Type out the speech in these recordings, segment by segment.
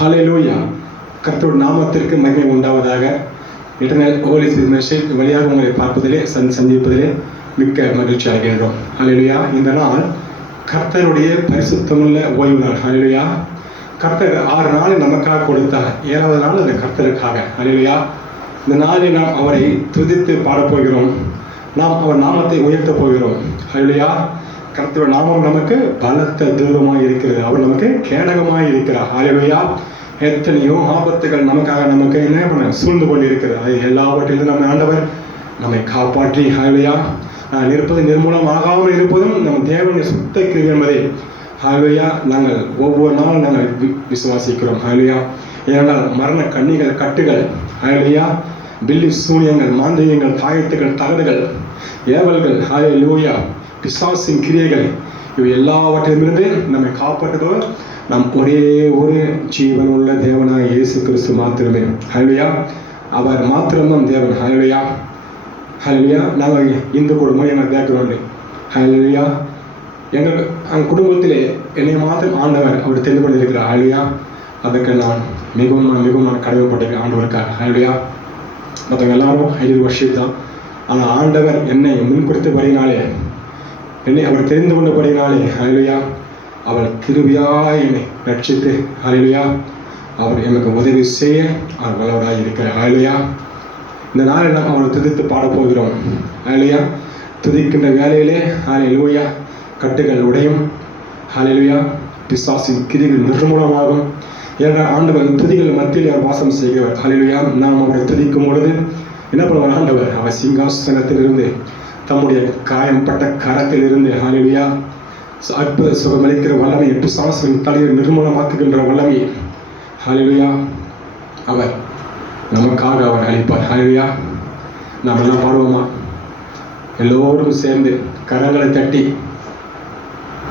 ஹல்லேலூயா. கர்த்தருடைய நாமத்திற்கு மகிமை உண்டாவதாக. இன்டர்னல் ஹோலி ஸ்பிரிட் மெசேஜ் வழியாக உங்களை பார்ப்பதிலே சந்திப்பதிலே மிக்க மகிழ்ச்சி அடைகின்றோம். ஹல்லேலூயா. இந்த நாள் கர்த்தருடைய பரிசுத்தமுள்ள ஓய்வு நாள். ஹல்லேலூயா. கர்த்தர் 6 நாள் நமக்காக கொடுத்தார். 7வது நாள் அந்த கர்த்தருக்காக. ஹல்லேலூயா. இந்த நாளில் நாம் அவரை துதித்து பாடப்போகிறோம். நாம் அவர் நாமத்தை உயர்த்தப் போகிறோம். ஹல்லேலூயா. கர்த்தருடைய நாமம் நமக்கு பலத்த தூரமாக இருக்கிறது. அவர் நமக்கு கேடகமாக இருக்கிறார். ஹல்லேலூயா. எத்தனையோ ஆபத்துகள் நமக்கு என்ன பண்ண சூழ்ந்து கொண்டு இருக்கிறது. அது எல்லாவற்றிலும் நம்ம ஆண்டவர் நம்மை காப்பாற்றி ஹல்லேலூயா நான் இருப்பது நிர்மூலமாகாமல் இருப்பதும் நம் தேவனுடைய சுத்த கிருபை என்பதை ஹல்லேலூயா நாங்கள் ஒவ்வொரு நாளும் நாங்கள் விசுவாசிக்கிறோம். ஹல்லேலூயா. ஏனென்றால் மரண கட்டுகள் ஹல்லேலூயா, பில்லி சூனியங்கள், மாந்திரியங்கள், தாயத்துகள், தகடுகள், ஏவல்கள், ஹல்லேலூயா, பிசாசின் கிரியைகள், இவை எல்லாவற்றிலிருந்து நம்மை காப்பாற்றுபவர் நம் ஒரே ஒரு ஜீவன் உள்ள தேவனாக இயேசு கிறிஸ்து மாத்திரமே. ஹல்லேலூயா. அவர் மாத்திரம்தான் தேவன். ஹல்லேலூயா. ஹல்லேலூயா. நாங்கள் இந்து குடும்பம் எங்கள் பேக்ரவுண்டு. ஹல்லேலூயா. எங்கள் குடும்பத்திலே என்னை மாத்திரம் ஆண்டவர் அவர் தெரிந்து கொண்டிருக்கிறார். ஹல்லேலூயா. அதுக்கு நான் மிகவும் நான் கடமைப்பட்டிருக்கேன் ஆண்டவருக்காக. ஹல்லேலூயா. மற்றவங்க எல்லாரும் 5 வருஷம் தான். ஆனால் ஆண்டவர் என்னை முன் கொடுத்தபடினாலே, என்னை அவர் தெரிந்து கொண்டபடினாலே, ஹல்லேலூயா, அவர் கிருபையாய் என்னை ரட்சித்து, ஹல்லேலூயா, அவர் எனக்கு உதவி செய்ய அவர் வல்லவராய் இருக்கிறார். ஹல்லேலூயா. இந்த நாளில் நாம் அவரை துதித்து பாடப்போகிறோம். ஹல்லேலூயா. துதிக்கின்ற வேலையிலே ஹல்லேலூயா கட்டுகள் உடையும். ஹல்லேலூயா. பிசாசின் கிரிகள் நிர்மூலமாகும். ஏனென்றால் ஆண்டவர் துதிகள் மத்தியில் அவர் வாசம் செய்கிறவர். ஹல்லேலூயா. நாம் அவரை துதிக்கும் பொழுது என்ன பண்ணுவார் ஆண்டவர்? அவர் சிங்காசனத்திலிருந்து தம்முடைய காயம்பட்ட கரத்திலிருந்து ஹல்லேலூயா அற்புத சுகமளிக்கிற வல்லமை, பிசாசின் தலையை நிர்மூலமாக்குகின்ற வல்லமை ஹல்லேலூயா அவர் நமக்காக அவர் அளிப்பார். ஹல்லேலூயா. நாம் எல்லாம் பாடுவோமா? எல்லோரும் சேர்ந்து கரங்களை தட்டி,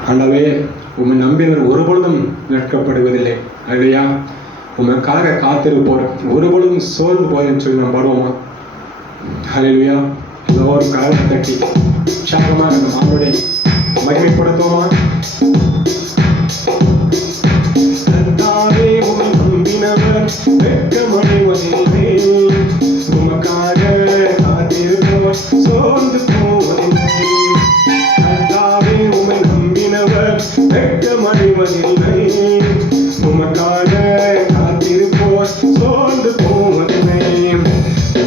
ஆண்டவே உம்மை நம்பியவர் ஒருபொழுதும் வெட்கப்படுவதில்லை. ஹல்லேலூயா. உமக்காக காத்திருப்போர் ஒருபொழுதும் சோர்ந்து போய் சொல்லி நாம் பாடுவோமா? ஹல்லேலூயா. எல்லோரும் கரங்களை தட்டி உற்சாகமாக நம்ம ஆண்டவரை மகிமைப்படுத்துவோமா? கர்த்தாவே உம்மை நம்பினவர் வெட்கமடைவதில்லை. உமக்காக காத்திருப்போர் சோர்ந்து போவதில்லை. கர்த்தாவே உம்மை நம்பினவர் வெட்கமடைவதில்லை. உமக்காக காத்திருப்போர் சோர்ந்து போவதில்லை.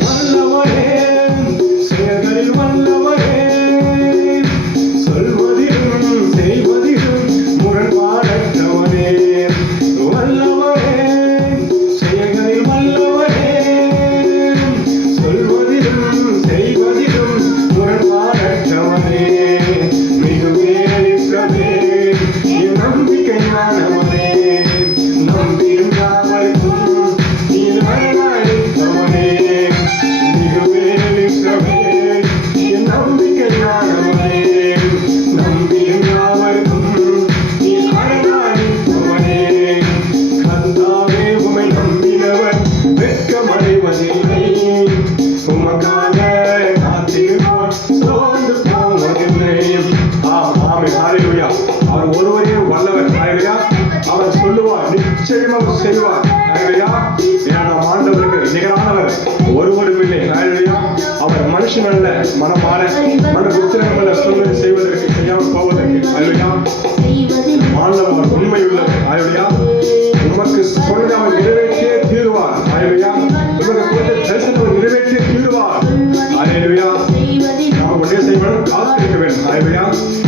வல்லவரே, செயல்களில் வல்லவரே, சொல்வதிலும் செய்வதிலும் முரண்பாடற்றவரே. வல்லவரே, செயல்களில் வல்லவரே, சொல்வதிலும் செய்வதிலும் முரண்பாடற்றவரே. மிகுவே நிற்கவே என் நம்பிக்கையானவரே. நம்பியும் யாவருக்கும் நீர் அருளாளித்தவரே. மிகுவே நிற்கவே என் நம்பிக்கையானவரே. நம்பியும் யாவருக்கும் நீர் அருளாளித்தவரே. கர்த்தாவே உம்மை நம்பினவர் வெட்கமடைவதில்லை. உமக்காக காத்திருப்போர் சோர்ந்து போவதில்லை. ஆமென். ஹல்லேலூயா. அவர் ஒருவரே வல்லவர். ஹல்லேலூயா. அவர் சொல்லுவார், நிச்சயமாக செய்வார். ஹல்லேலூயா. ஏன்னா ஆண்டவருக்கு நிகரானவர் ஒருவரும் இல்லை. ஹல்லேலூயா. அவர் மனுஷன் அல்ல, மனமான மன புத்திரன் அல்ல, சொல்வதை செய்வதற்கு செய்யாமல் போவதற்கு. ஹல்லேலூயா. ஆண்டவர் உண்மை உள்ளவர். ஹல்லேலூயா. உமக்கு சொன்னதை அவர் நிறைவேற்றியே தீருவார். ஹல்லேலூயா. உமக்கு கொடுத்த தரிசனத்தை அவர் நிறைவேற்றியே தீருவார். ஹல்லேலூயா. நாம் ஒன்றே செய்வதும் காத்திருக்க வேண்டும். ஹல்லேலூயா.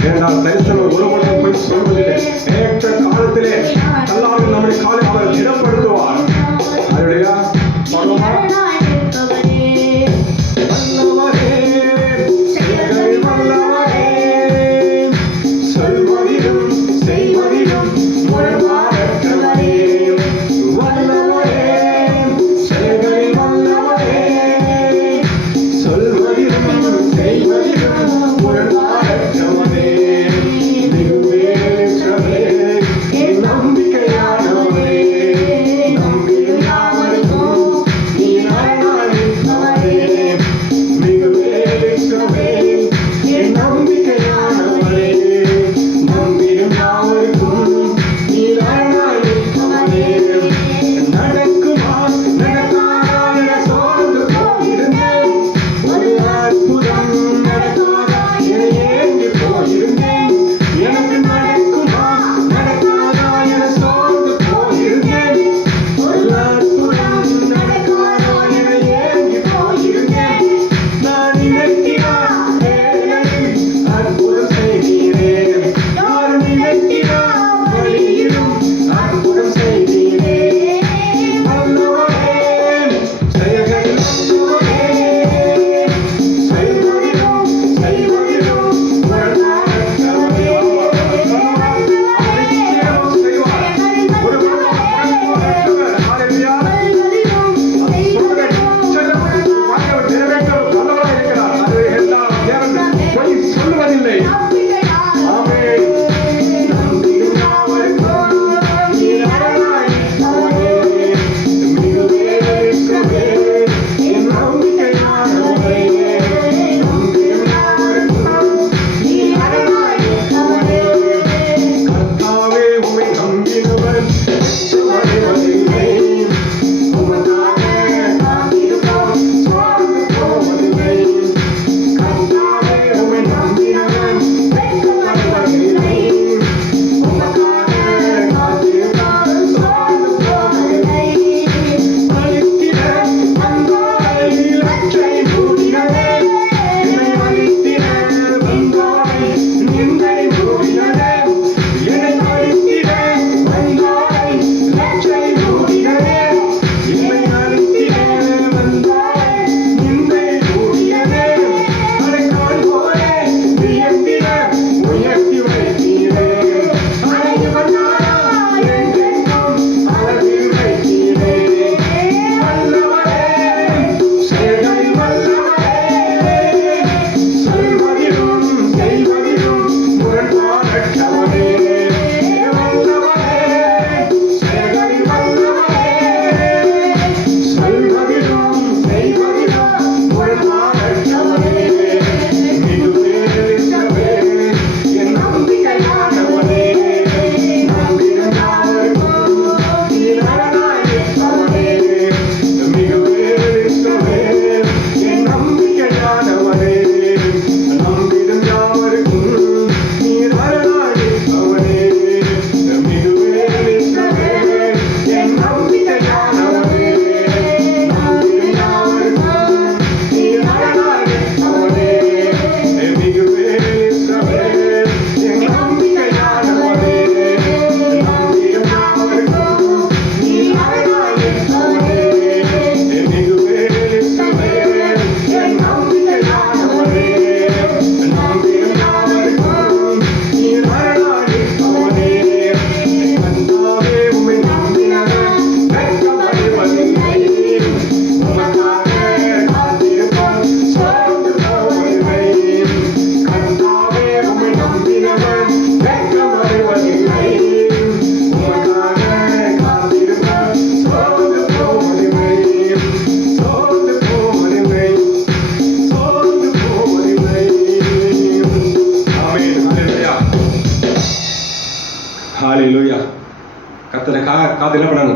ஏனென்றால் தரிசனம் ஒருவனும் போய் சொல்வதில்லை. ஏற்ற காலத்திலே கல்லாக நம்முடைய காலை அவர் திடப்படுத்துவார். ஹல்லேலூயா. பாடுவோமா? வல்லவரே, செயல்களில் வல்லவரே, சொல்வதிலும் செய்வதிலும் முரண்பாடற்றவரே. வல்லவரே, செயல்களில் வல்லவரே, சொல்வதிலும் செய்வதிலும் முரண்பாடற்றவரே.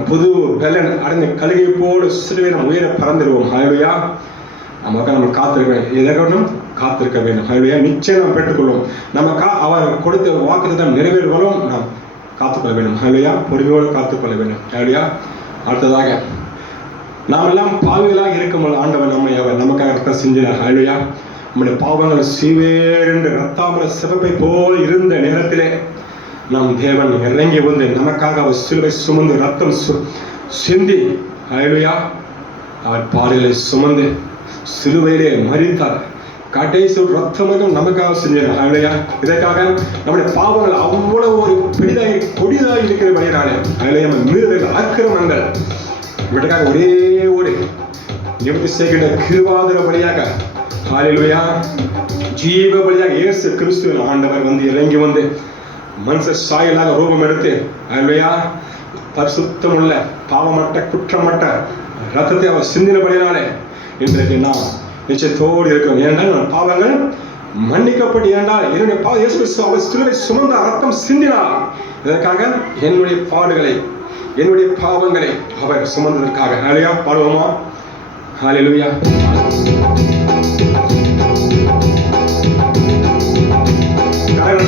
புது பலன் அடைந்த கழுகை போல சிலுவை நாம் உயர பறந்துடுவோம். ஹல்லேலூயா. நமக்கு நம்ம காத்திருக்க வேண்டும், எதற்கும் காத்திருக்க வேண்டும். ஹல்லேலூயா. நிச்சயம் நாம் பெற்றுக்கொள்வோம். நம்ம அவர் கொடுத்த வாக்குத்தத்தம் நிறைவேறுவதும் நாம் காத்துக்கொள்ள வேண்டும். ஹல்லேலூயா. பொறுமையோடு காத்துக்கொள்ள வேண்டும். ஹல்லேலூயா. அடுத்ததாக நாம் எல்லாம் பாவிகளாக இருக்கும்போது ஆண்டவர் அவர் நமக்காக ரத்தம் சிந்தினார். ஹல்லேலூயா. நம்முடைய பாவங்கள் சீவேரென்று ரத்தாமர சிவப்பை போல் இருந்த நேரத்திலே நம் தேவன் இறங்கி வந்து நமக்காக அவர் சிலுவை சுமந்து ரத்தம் சிந்தி, ஹல்லேலூயா, அவர் பாடுகளை சுமந்து சிலுவையிலே மரித்தார். கடைசி ரத்தமும் நமக்காக செஞ்சார். ஹல்லேலூயா. இதற்காக நம்முடைய பாவங்கள் அவ்வளவு ஒரு கொடிதாய் இருக்கிற வழியினாலே, ஹல்லேலூயா, மீறுதல் அக்கிரமங்கள் இவற்றுக்காக ஒரே ஒரு நிவர்த்தி செய்கின்ற கிருபாதார பலியாக, ஹல்லேலூயா, ஜீவ பலியாக இயேசு கிறிஸ்து ஆண்டவர் வந்து இறங்கி வந்து மனுஷ சாயலாக ரூபம் எடுத்து, ஹல்லேலூயா, பரிசுத்தமுள்ள பாவமற்ற குற்றமற்ற ரத்தத்தை அவர் சிந்தினபடினாலே இன்றைக்கு நாம் நிச்சயத்தோடு இருக்கிறோம். ஏனென்றால் நம் பாவங்கள் மன்னிக்கப்பட்டு, ஏனென்றால் என்னுடைய இயேசு கிறிஸ்து அவர் சிலுவை சுமந்த ரத்தம் சிந்தினார். இதற்காக என்னுடைய பாடுகளை என்னுடைய பாவங்களை அவர் சுமந்ததற்காக. ஹல்லேலூயா. பாடுவோமா? ஹல்லேலூயா. Bye.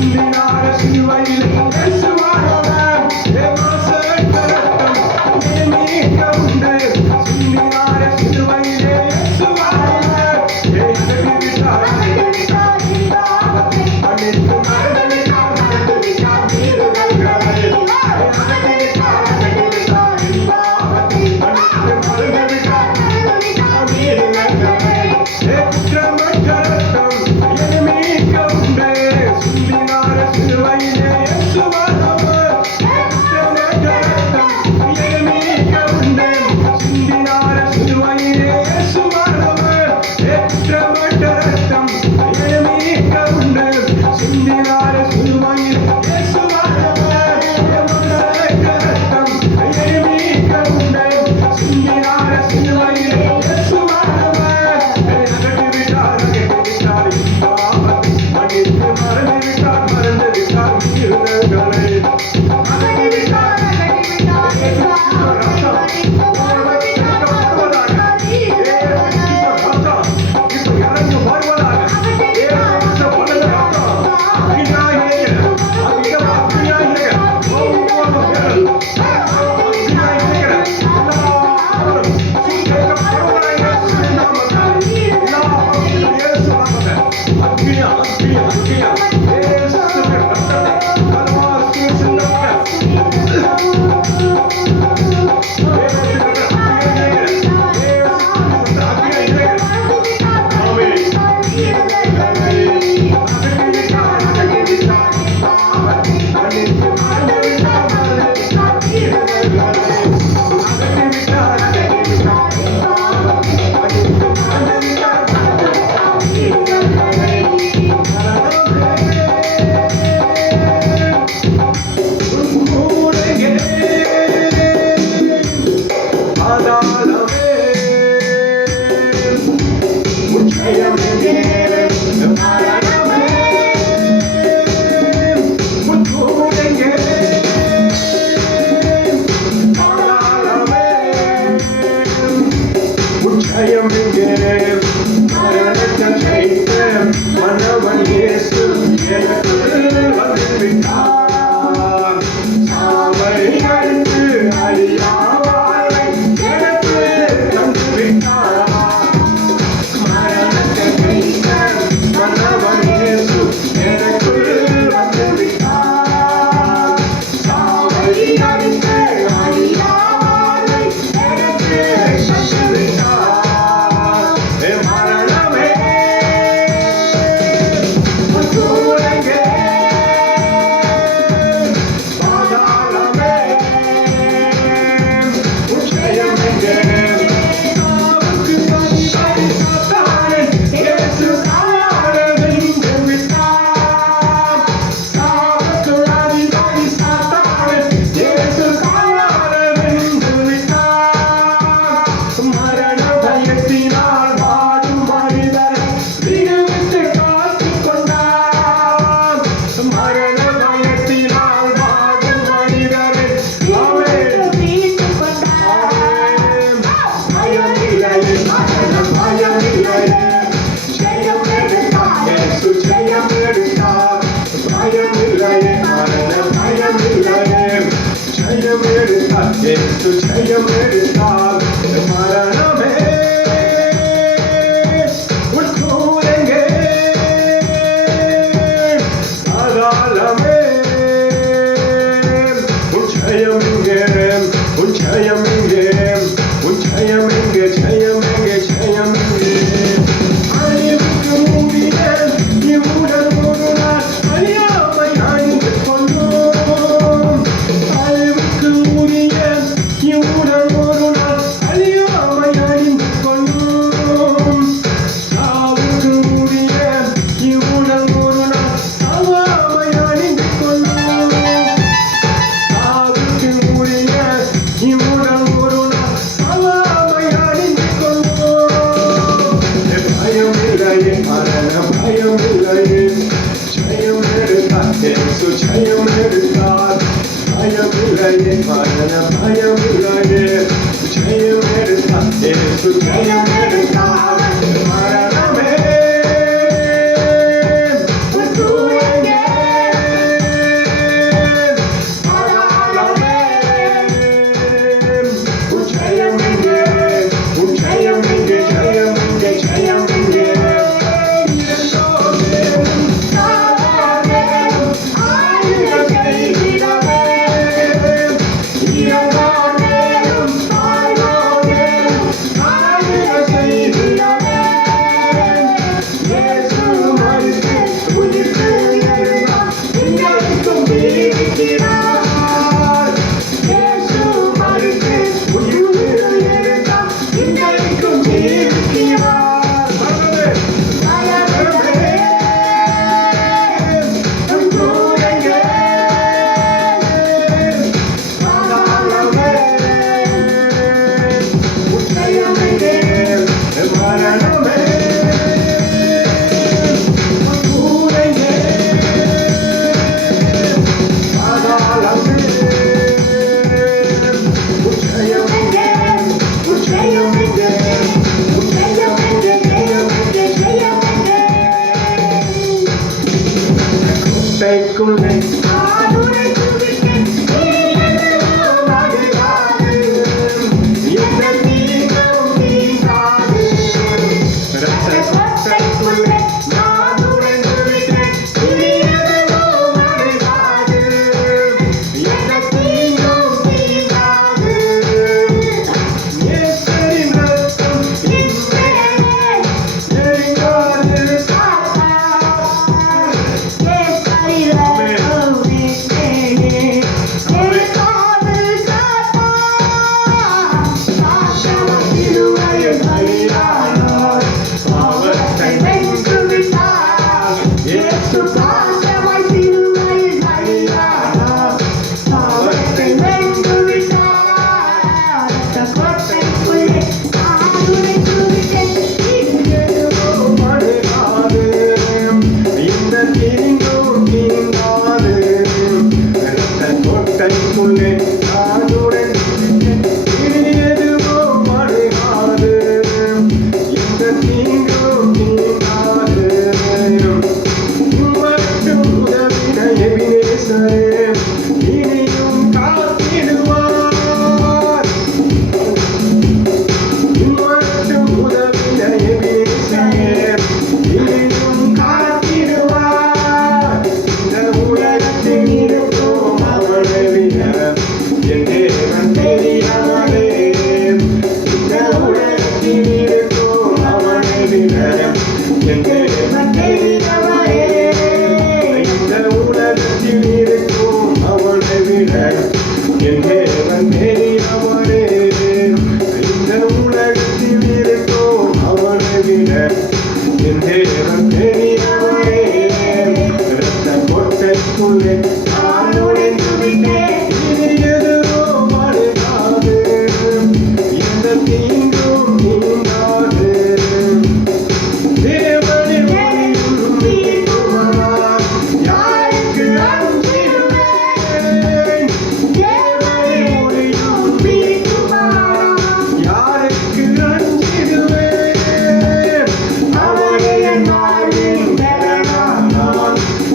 We're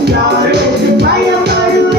யாருக்கு பயப்படுவேன்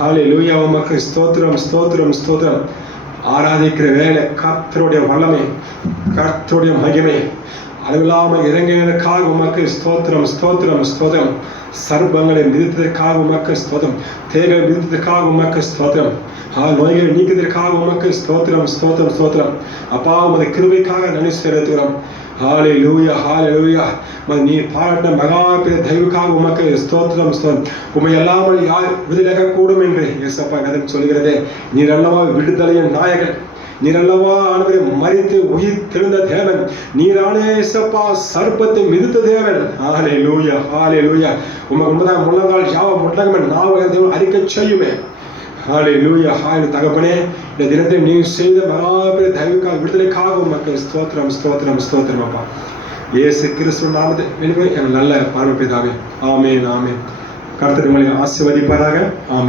ஹalleluya உமக்கு ஸ்தோத்திரம் ஸ்தோத்திரம் ஸ்தோத்திரம். ஆராதிக்கிற வேலை கர்த்தருடைய வல்லமை, கர்த்தருடைய மகிமை அளவில்லாமல் இறங்கினதற்காக உமக்கு ஸ்தோத்திரம் ஸ்தோத்திரம் ஸ்தோத்திரம். சர்பங்களை மிதித்ததற்காக உமக்கு ஸ்தோத்திரம், தேகளை மிதித்ததற்காக உமக்கு ஸ்தோத்திரம், நோய்களை நீக்கியதற்காக உமக்கு ஸ்தோத்திரம் ஸ்தோத்திரம் ஸ்தோத்திரம். அப்பா உமது கிருபைக்காக நன்றி செலுத்துகிறோம். ஹalleluya ஹalleluya. நீ பாராட்டின மகா பெரிய தயவுக்காக உமக்கு ஸ்தோத்திரம் ஸ்தோத்திரம். உம்மை அல்லாமல் யார் விடுதலையாக்க கூடும் என்று இயேசப்பா கதை சொல்கிறதே. நீர் அல்லவா விடுதலையின் நாயகன், நீர் அல்லவா ஆண்டவரே மரித்து உயிர் தெழுந்த தேவன், நீரானே இயேசப்பா சர்ப்பத்தை மிதித்த தேவன். ஹalleluya ஹalleluya. உமக்கு முன்னதாக முழங்கால் யாவ முட்டகமே நாவக தேவன் அறிக்கை செய்யுமே. ஹalleluya ஹalleluya. தகப்பனே, இந்த தினத்தில் நீ செய்த மகா பெரிய தயவுக்காக விடுதலைக்காக உமக்கு ஸ்தோத்திரம் ஸ்தோத்திரம் ஸ்தோத்திரம். அப்பா இயேசு கிறிஸ்துவின் நாமத்தில் எங்கள் நல்ல பரமபிதாவே, ஆமென் ஆமென். கர்த்தர் உங்களை ஆசீர்வதிப்பாராக. ஆமென்.